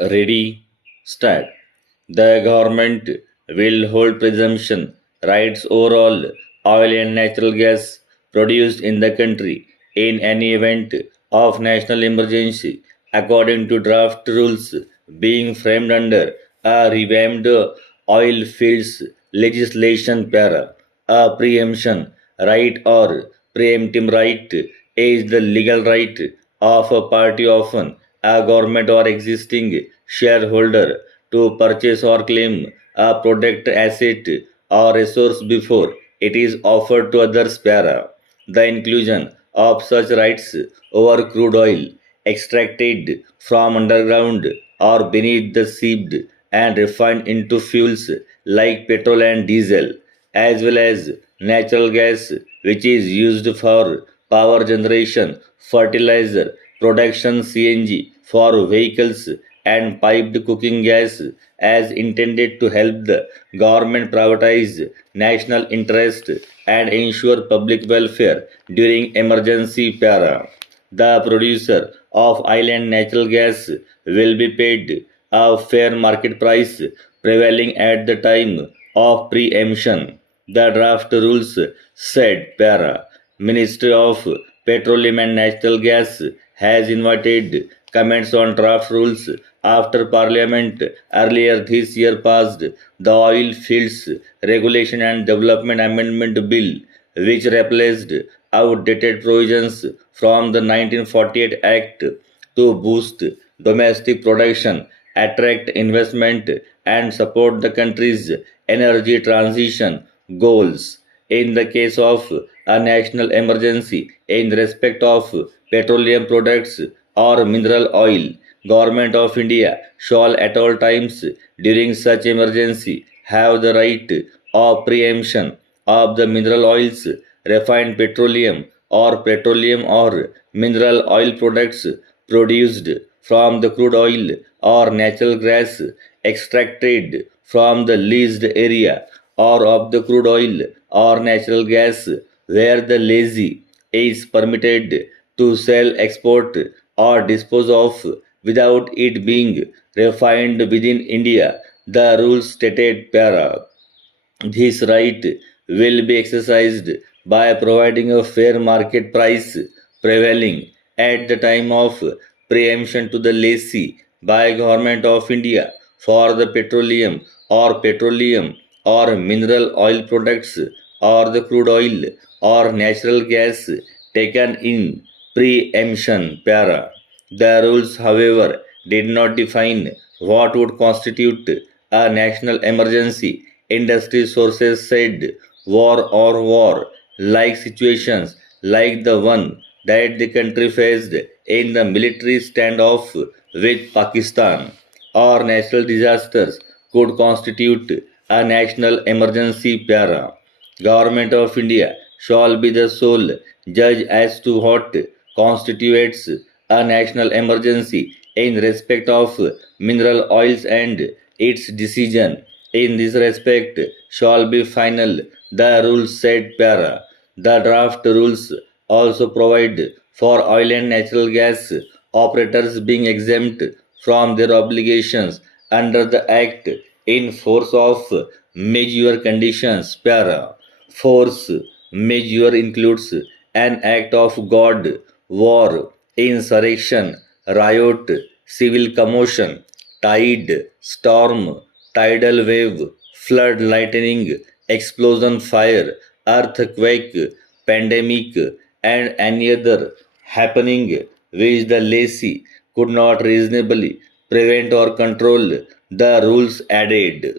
Ready, start. The government will hold presumption rights over all oil and natural gas produced in the country in any event of national emergency according to draft rules being framed under a revamped oil fields legislation para. A preemption right or preemptive right is the legal right of a party, often a government or existing shareholder, to purchase or claim a product, asset, or resource before it is offered to others. Para. The inclusion of such rights over crude oil extracted from underground or beneath the seabed and refined into fuels like petrol and diesel, as well as natural gas, which is used for power generation, fertilizer production, CNG for vehicles, and piped cooking gas, as intended to help the government privatize national interest and ensure public welfare during emergency. Para. The producer of oil and natural gas will be paid a fair market price prevailing at the time of preemption. The draft rules said. Para. Ministry of Petroleum and Natural Gas has invited comments on draft rules after Parliament earlier this year passed the Oil Fields Regulation and Development Amendment Bill, which replaced outdated provisions from the 1948 Act to boost domestic production, attract investment, and support the country's energy transition goals. In the case of a national emergency in respect of petroleum products or mineral oil, Government of India shall at all times during such emergency have the right of preemption of the mineral oils, refined petroleum or mineral oil products produced from the crude oil or natural gas extracted from the leased area or of the crude oil or natural gas where the lessee is permitted to sell, export, or dispose of without it being refined within India. The rules stated. Para. This right will be exercised by providing a fair market price prevailing at the time of preemption to the lessee by Government of India for the petroleum or mineral oil products or the crude oil or natural gas taken in preemption. Para. The rules, however, did not define what would constitute a national emergency. Industry sources said war or war like situations like the one that the country faced in the military standoff with Pakistan or natural disasters could constitute a national emergency. Para. Government of India shall be the sole judge as to what constitutes a national emergency in respect of mineral oils, and its decision in this respect shall be final. The rules said. Para. The draft rules also provide for oil and natural gas operators being exempt from their obligations under the Act in force of majeure conditions. Para. Force majeure includes an act of God, war, insurrection, riot, civil commotion, tide, storm, tidal wave, flood, lightning, explosion, fire, earthquake, pandemic, and any other happening which the lessee could not reasonably prevent or control. The rules added.